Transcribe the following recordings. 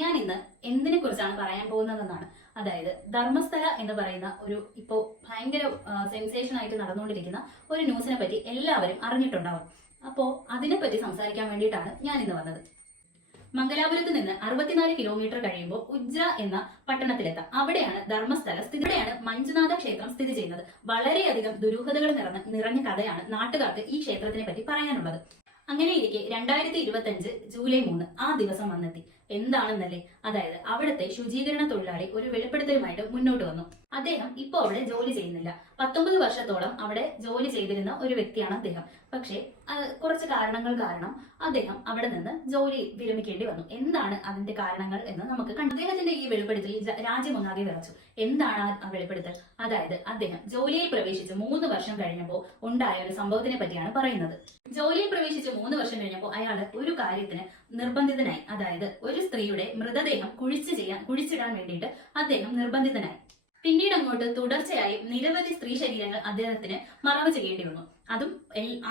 ഞാൻ ഇന്ന് എന്തിനെ കുറിച്ചാണ് പറയാൻ പോകുന്നതെന്നാണ്. അതായത് ധർമ്മസ്ഥല എന്ന് പറയുന്ന ഒരു ഇപ്പോ ഭയങ്കര സെൻസേഷൻ ആയിട്ട് നടന്നുകൊണ്ടിരിക്കുന്ന ഒരു ന്യൂസിനെ പറ്റി എല്ലാവരും അറിഞ്ഞിട്ടുണ്ടാവും. അപ്പോ അതിനെപ്പറ്റി സംസാരിക്കാൻ വേണ്ടിയിട്ടാണ് ഞാൻ ഇന്ന് വന്നത്. മംഗലാപുരത്ത് നിന്ന് 64 കിലോമീറ്റർ കഴിയുമ്പോൾ ഉജ്ജ എന്ന പട്ടണത്തിലെത്താം. അവിടെയാണ് ധർമ്മസ്ഥല സ്ഥിതി. ഇവിടെയാണ് മഞ്ജുനാഥ ക്ഷേത്രം സ്ഥിതി ചെയ്യുന്നത്. വളരെയധികം ദുരൂഹതകൾ നിറഞ്ഞ കഥയാണ് നാട്ടുകാർക്ക് ഈ ക്ഷേത്രത്തിനെ പറ്റി പറയാനുള്ളത്. അങ്ങനെയിരിക്കെ 2025 ജൂലൈ 3 ആ ദിവസം വന്നെത്തി. എന്താണെന്നല്ലേ, അതായത് അവിടുത്തെ ശുചീകരണ തൊഴിലാളി ഒരു വെളിപ്പെടുത്തലുമായിട്ട് മുന്നോട്ട് വന്നു. അദ്ദേഹം ഇപ്പൊ അവിടെ ജോലി ചെയ്യുന്നില്ല. 19 വർഷത്തോളം അവിടെ ജോലി ചെയ്തിരുന്ന ഒരു വ്യക്തിയാണ് അദ്ദേഹം. പക്ഷേ കുറച്ച് കാരണങ്ങൾ കാരണം അദ്ദേഹം അവിടെ നിന്ന് ജോലി വിരമിക്കേണ്ടി വന്നു. എന്താണ് അതിന്റെ കാരണങ്ങൾ എന്ന് നമുക്ക് കണ്ടു. അദ്ദേഹത്തിന്റെ ഈ വെളിപ്പെടുത്തൽ രാജ്യമൊന്നാകെ വിറച്ചു. എന്താണ് ആ വെളിപ്പെടുത്തൽ? അതായത് അദ്ദേഹം ജോലിയിൽ പ്രവേശിച്ച് 3 വർഷം കഴിഞ്ഞപ്പോൾ ഉണ്ടായ ഒരു സംഭവത്തിനെ പറ്റിയാണ് പറയുന്നത്. ജോലിയിൽ പ്രവേശിച്ച് 3 വർഷം കഴിഞ്ഞപ്പോൾ അയാൾ ഒരു കാര്യത്തിന് നിർബന്ധിതനായി. അതായത് ഒരു സ്ത്രീയുടെ മൃതദേഹം കുഴിച്ചിടാൻ വേണ്ടിയിട്ട് അദ്ദേഹം നിർബന്ധിതനായി. പിന്നീട് അങ്ങോട്ട് തുടർച്ചയായി നിരവധി സ്ത്രീ ശരീരങ്ങൾ അദ്ദേഹത്തിന് മറവ് ചെയ്യേണ്ടി വന്നു. അതും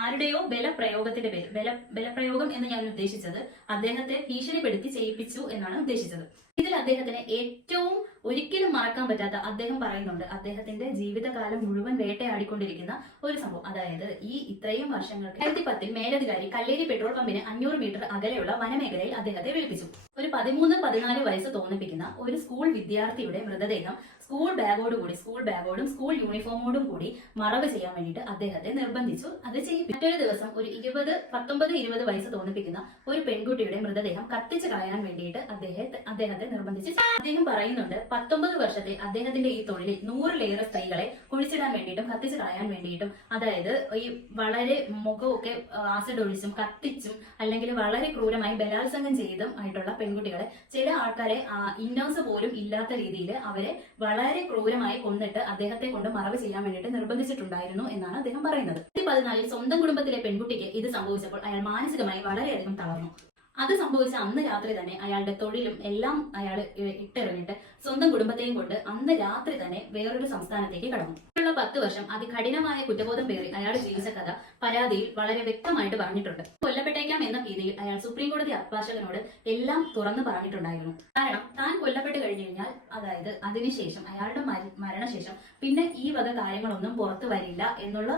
ആരുടെയോ ബലപ്രയോഗത്തിന്റെ പേര്. ബലപ്രയോഗം എന്ന് ഞാൻ ഉദ്ദേശിച്ചത് അദ്ദേഹത്തെ ഭീഷണിപ്പെടുത്തി ചെയ്യിപ്പിച്ചു എന്നാണ് ഉദ്ദേശിച്ചത്. ഇതിൽ അദ്ദേഹത്തിന് ഏറ്റവും ഒരിക്കലും മറക്കാൻ പറ്റാത്ത, അദ്ദേഹം പറയുന്നുണ്ട്, അദ്ദേഹത്തിന്റെ ജീവിതകാലം മുഴുവൻ വേട്ടയാടിക്കൊണ്ടിരിക്കുന്ന ഒരു സംഭവം. അതായത് ഈ ഇത്രയും വർഷങ്ങൾക്ക് 2010 മേലധികാരി കല്ലേരി പെട്രോൾ പമ്പിന് 500 മീറ്റർ അകലെയുള്ള വനമേഖലയിൽ അദ്ദേഹത്തെ വിളിപ്പിച്ചു. ഒരു 13-14 വയസ്സ് തോന്നിപ്പിക്കുന്ന ഒരു സ്കൂൾ വിദ്യാർത്ഥിയുടെ മൃതദേഹം സ്കൂൾ ബാഗോടും സ്കൂൾ യൂണിഫോമോടും കൂടി മറവ് ചെയ്യാൻ വേണ്ടിയിട്ട് അദ്ദേഹത്തെ നിർബന്ധിച്ചു. അത് ചെയ്യിപ്പിച്ചു. മറ്റൊരു ദിവസം ഒരു 19-20 വയസ്സ് തോന്നിപ്പിക്കുന്ന ഒരു പെൺകുട്ടിയുടെ മൃതദേഹം കത്തിച്ചു കളയാൻ വേണ്ടിയിട്ട് അദ്ദേഹത്തെ നിർബന്ധിച്ച് അദ്ദേഹം പറയുന്നുണ്ട്, 19 വർഷത്തെ അദ്ദേഹത്തിന്റെ ഈ തൊഴിലിൽ 100-ലേറെ സ്ത്രീകളെ കുഴിച്ചിടാൻ വേണ്ടിയിട്ടും കത്തിച്ചു കളയാൻ വേണ്ടിയിട്ടും, അതായത് ഈ വളരെ മുഖമൊക്കെ ആസിഡ് ഒഴിച്ചും കത്തിച്ചും അല്ലെങ്കിൽ വളരെ ക്രൂരമായി ബലാത്സംഗം ചെയ്തും ആയിട്ടുള്ള പെൺകുട്ടികളെ, ചില ആൾക്കാരെ ഇന്നേഴ്സ് പോലും ഇല്ലാത്ത രീതിയിൽ അവരെ വളരെ ക്രൂരമായി കൊന്നിട്ട് അദ്ദേഹത്തെ കൊണ്ട് മറവ് ചെയ്യാൻ വേണ്ടിയിട്ട് നിർബന്ധിച്ചിട്ടുണ്ടായിരുന്നു എന്നാണ് അദ്ദേഹം പറയുന്നത്. 2014 സ്വന്തം കുടുംബത്തിലെ പെൺകുട്ടിക്ക് ഇത് സംഭവിച്ചപ്പോൾ അയാൾ മാനസികമായി വളരെയധികം തളർന്നു. അത് സംഭവിച്ച അന്ന് രാത്രി തന്നെ അയാളുടെ തൊഴിലും എല്ലാം അയാൾ ഇട്ടെറിഞ്ഞിട്ട് സ്വന്തം കുടുംബത്തെയും കൊണ്ട് അന്ന് രാത്രി തന്നെ വേറൊരു സംസ്ഥാനത്തേക്ക് കടന്നു. 10 വർഷം അതികഠിനമായ കുറ്റബോധം പേറി അയാൾ ജീവിച്ച കഥ പരാതിയിൽ വളരെ വ്യക്തമായിട്ട് പറഞ്ഞിട്ടുണ്ട്. കൊല്ലപ്പെട്ടേക്കാം എന്ന ഭീതിയിൽ അയാൾ സുപ്രീം കോടതി അഭിഭാഷകനോട് എല്ലാം തുറന്നു പറഞ്ഞിട്ടുണ്ടായിരുന്നു. കാരണം താൻ കൊല്ലപ്പെട്ട് കഴിഞ്ഞു കഴിഞ്ഞാൽ, അതായത് അതിനുശേഷം അയാളുടെ മരണശേഷം പിന്നെ ഈ വക കാര്യങ്ങളൊന്നും പുറത്തു വരില്ല എന്നുള്ള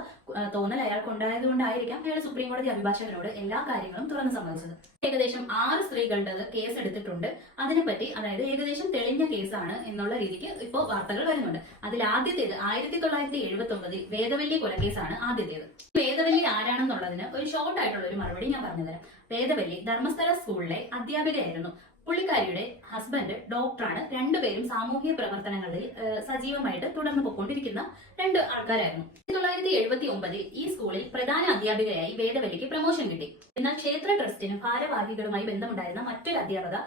തോന്നൽ അയാൾക്കുണ്ടായത് കൊണ്ടായിരിക്കാം അയാൾ സുപ്രീം കോടതി അഭിഭാഷകനോട് എല്ലാ കാര്യങ്ങളും തുറന്നു സമ്മതിച്ചത്. ഏകദേശം 6 സ്ത്രീകളുടെ കേസ് എടുത്തിട്ടുണ്ട്. അതിനെപ്പറ്റി, അതായത് ഏകദേശം തെളിഞ്ഞ കേസാണ് എന്നുള്ള രീതിക്ക് ഇപ്പോൾ വാർത്തകൾ വരുന്നുണ്ട്. അതിൽ ആദ്യത്തേത് 1979 വേദവല്ലി കൊലക്കേസാണ് ആദ്യത്തേത്. വേദവല്ലി ആരാണെന്നുള്ളതിന് ഒരു ഷോർട്ട് ആയിട്ടുള്ള ഒരു മറുപടി ഞാൻ പറഞ്ഞുതരാം. വേദവല്ലി ധർമ്മസ്ഥല സ്കൂളിലെ അധ്യാപികയായിരുന്നു. പുള്ളിക്കാരിയുടെ ഹസ്ബൻഡ് ഡോക്ടറാണ്. രണ്ടുപേരും സാമൂഹ്യ പ്രവർത്തനങ്ങളിൽ സജീവമായിട്ട് തുടർന്ന് പോയിക്കൊണ്ടിരിക്കുന്ന 2 ആൾക്കാരായിരുന്നു. 1979 ഈ സ്കൂളിൽ പ്രധാന അധ്യാപികയായി വേദവല്ലിക്ക് പ്രമോഷൻ കിട്ടി. എന്നാൽ ക്ഷേത്ര ട്രസ്റ്റിന് ഭാരവാഹികളുമായി ബന്ധമുണ്ടായിരുന്ന മറ്റൊരു അധ്യാപക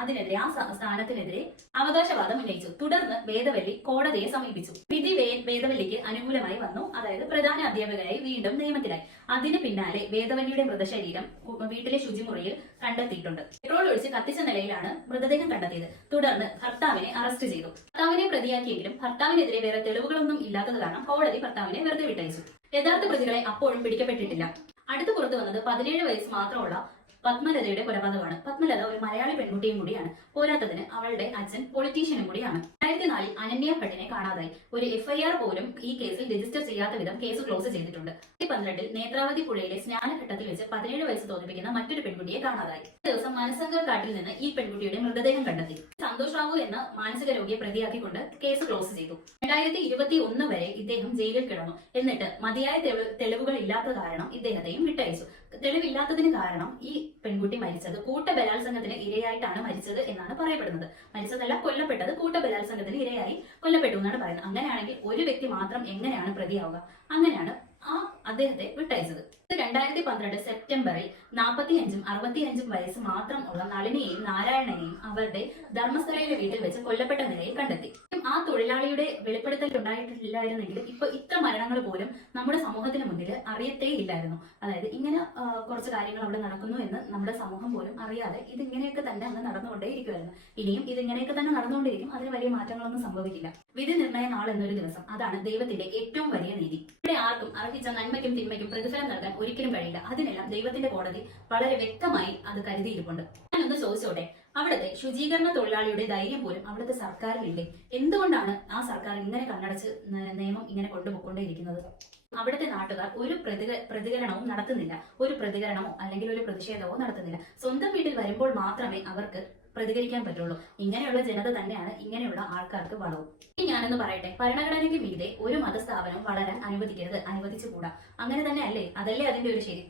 അതിനെതിരെ, ആ സ്ഥാനത്തിനെതിരെ അവകാശവാദം ഉന്നയിച്ചു. തുടർന്ന് വേദവല്ലി കോടതിയെ സമീപിച്ചു. വിധി വേദവല്ലിക്ക് അനുകൂലമായി വന്നു. അതായത് പ്രധാന അധ്യാപകയായി വീണ്ടും നിയമത്തിലായി. അതിന് പിന്നാലെ വേദവല്ലിയുടെ മൃതശരീരം വീട്ടിലെ ശുചിമുറിയിൽ കണ്ടെത്തിയിട്ടുണ്ട്. പെട്രോൾ ഒഴിച്ച് കത്തിച്ച നിലയിലാണ് മൃതദേഹം കണ്ടെത്തിയത്. തുടർന്ന് ഭർത്താവിനെ അറസ്റ്റ് ചെയ്തു. ഭർത്താവിനെ പ്രതിയാക്കിയെങ്കിലും ഭർത്താവിനെതിരെ വേറെ തെളിവുകളൊന്നും ഇല്ലാത്തത് കാരണം കോടതി ഭർത്താവിനെ വെറുതെ വിട്ടയച്ചു. യഥാർത്ഥ പ്രതികളെ അപ്പോഴും പിടിക്കപ്പെട്ടിട്ടില്ല. അടുത്ത് പുറത്തു വന്നത് 17 വയസ്സ് മാത്രമുള്ള പത്മലതയുടെ കൊലപാതകമാണ്. പത്മലത ഒരു മലയാളി പെൺകുട്ടിയും കൂടിയാണ്. പോരാത്തതിന് അവളുടെ അച്ഛൻ പൊളിറ്റീഷ്യനും കൂടിയാണ്. 2004 അനന്യ ഭട്ടിനെ കാണാതായി. ഒരു FIR പോലും ഈ കേസിൽ രജിസ്റ്റർ ചെയ്യാത്ത വിധം കേസ് ക്ലോസ് ചെയ്തിട്ടുണ്ട്. 2012 നേത്രാവതി പുഴയിലെ സ്നാനഘട്ടത്തിൽ വെച്ച് 17 വയസ്സ് തോന്നിപ്പിക്കുന്ന മറ്റൊരു പെൺകുട്ടിയെ കാണാതായി. ദിവസം മനസംഗർ കാട്ടിൽ നിന്ന് ഈ പെൺകുട്ടിയുടെ മൃതദേഹം കണ്ടെത്തി. സന്തോഷ് റാവു എന്ന മാനസിക രോഗിയെ പ്രതിയാക്കിക്കൊണ്ട് കേസ് ക്ലോസ് ചെയ്തു. 2021 വരെ ഇദ്ദേഹം ജയിലിൽ കിടന്നു. എന്നിട്ട് മതിയായ തെളിവുകൾ ഇല്ലാത്ത കാരണം ഇദ്ദേഹത്തെയും വിട്ടയച്ചു. തെളിവില്ലാത്തതിന് കാരണം ഈ പെൺകുട്ടി മരിച്ചത് കൂട്ടബലാത്സംഗത്തിന് ഇരയായിട്ടാണ് മരിച്ചത് എന്നാണ് പറയപ്പെടുന്നത്. മരിച്ചതല്ല, കൊല്ലപ്പെട്ടത്. കൂട്ടബലാത്സംഗത്തിന് ഇരയായി കൊല്ലപ്പെട്ടു എന്നാണ് പറയുന്നത്. അങ്ങനെയാണെങ്കിൽ ഒരു വ്യക്തി മാത്രം എങ്ങനെയാണ് പ്രതിയാവുക? അങ്ങനെയാണ് അദ്ദേഹത്തെ വിട്ടയച്ചത്. 2012 സെപ്റ്റംബറിൽ 45-ഉം 65-ഉം വയസ്സ് മാത്രം ഉള്ള നളിനിയെയും നാരായണനെയും അവരുടെ ധർമ്മസ്ഥലയിലെ വീട്ടിൽ വെച്ച് കൊല്ലപ്പെട്ട നിലയിൽ കണ്ടെത്തി. ആ തൊഴിലാളിയുടെ വെളിപ്പെടുത്തൽ ഉണ്ടായിട്ടില്ലായിരുന്നെങ്കിൽ ഇപ്പൊ ഇത്ര മരണങ്ങൾ പോലും നമ്മുടെ സമൂഹത്തിന് മുന്നിൽ അറിയത്തേ ഇല്ലായിരുന്നു. അതായത് ഇങ്ങനെ കുറച്ച് കാര്യങ്ങൾ അവിടെ നടക്കുന്നു എന്ന് നമ്മുടെ സമൂഹം പോലും അറിയാതെ ഇതിങ്ങനെയൊക്കെ തന്നെ അങ്ങ് നടന്നുകൊണ്ടേയിരിക്കുമായിരുന്നു. ഇനിയും ഇതിങ്ങനെയൊക്കെ തന്നെ നടന്നുകൊണ്ടിരിക്കും. അതിന് വലിയ മാറ്റങ്ങളൊന്നും സംഭവിക്കില്ല. വിധി നിർണയ നാൾ എന്നൊരു ദിവസം, അതാണ് ദൈവത്തിന്റെ ഏറ്റവും വലിയ നീതി. ഇവിടെ ആർക്കും അർഹിച്ച നന്മയ്ക്കും തിന്മയ്ക്കും പ്രതിഫലം നൽകാൻ ഒരിക്കലും കഴിയില്ല. അതിനെല്ലാം ദൈവത്തിന്റെ കോടതി വളരെ വ്യക്തമായി അത് കരുതിയിരിപ്പുണ്ട്. ഞാനൊന്ന് ചോദിച്ചോട്ടെ, അവിടുത്തെ ശുചീകരണ തൊഴിലാളിയുടെ ധൈര്യം പോലും അവിടുത്തെ സർക്കാരിലില്ലേ? എന്തുകൊണ്ടാണ് ആ സർക്കാർ ഇങ്ങനെ കണ്ണടച്ച് നിയമം ഇങ്ങനെ കൊണ്ടുപോയിക്കൊണ്ടേയിരിക്കുന്നത്? അവിടുത്തെ നാട്ടുകാർ ഒരു പ്രതികരണവും നടത്തുന്നില്ല. ഒരു പ്രതികരണമോ അല്ലെങ്കിൽ ഒരു പ്രതിഷേധമോ നടത്തുന്നില്ല. സ്വന്തം വീട്ടിൽ വരുമ്പോൾ മാത്രമേ അവർക്ക് പ്രതികരിക്കാൻ പറ്റുള്ളൂ. ഇങ്ങനെയുള്ള ജനത തന്നെയാണ് ഇങ്ങനെയുള്ള ആൾക്കാർക്ക് വളവും. ഇനി ഞാനെന്ന് പറയട്ടെ, ഭരണഘടനയ്ക്ക് മീതെ ഒരു മതസ്ഥാപനം വളരാൻ അനുവദിക്കരുത്, അനുവദിച്ചുകൂടാ. അങ്ങനെ തന്നെ അല്ലേ? അതല്ലേ അതിന്റെ ഒരു ശരി.